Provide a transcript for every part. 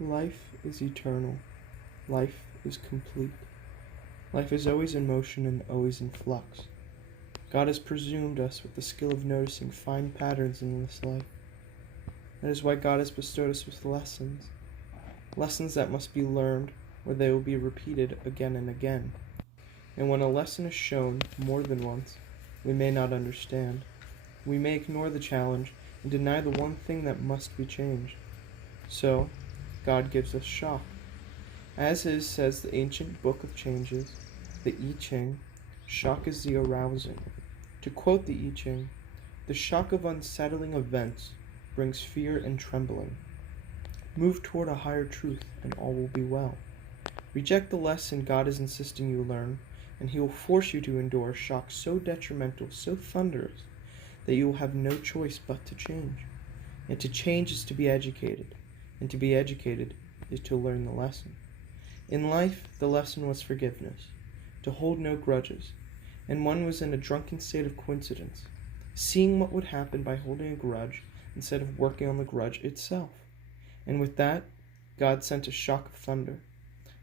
Life is eternal. Life is complete. Life is always in motion and always in flux. God has presumed us with the skill of noticing fine patterns in this life. That is why God has bestowed us with lessons. Lessons that must be learned, or they will be repeated again and again. And when a lesson is shown more than once, we may not understand. We may ignore the challenge and deny the one thing that must be changed. So, God gives us shock. As is, says the ancient book of changes, the I Ching, shock is the arousing. To quote the I Ching, the shock of unsettling events brings fear and trembling. Move toward a higher truth, and all will be well. Reject the lesson God is insisting you learn, and He will force you to endure a shock so detrimental, so thunderous, that you will have no choice but to change. And to change is to be educated, and to be educated is to learn the lesson. In life, the lesson was forgiveness, to hold no grudges, and one was in a drunken state of coincidence, seeing what would happen by holding a grudge instead of working on the grudge itself. And with that, God sent a shock of thunder.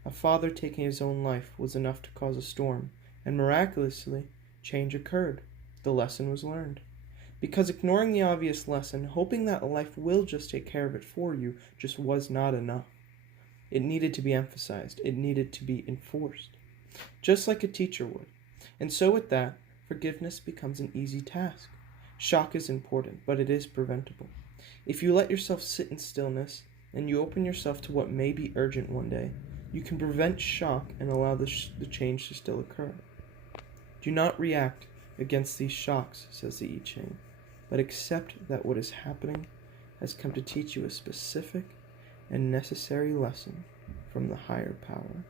A father taking his own life was enough to cause a storm, and miraculously, change occurred. The lesson was learned. Because ignoring the obvious lesson, hoping that life will just take care of it for you, just was not enough. It needed to be emphasized. It needed to be enforced, just like a teacher would. And so with that, forgiveness becomes an easy task. Shock is important, but it is preventable. If you let yourself sit in stillness, and you open yourself to what may be urgent one day, you can prevent shock and allow the change to still occur. Do not react against these shocks, says the I Ching, but accept that what is happening has come to teach you a specific and necessary lesson from the higher power.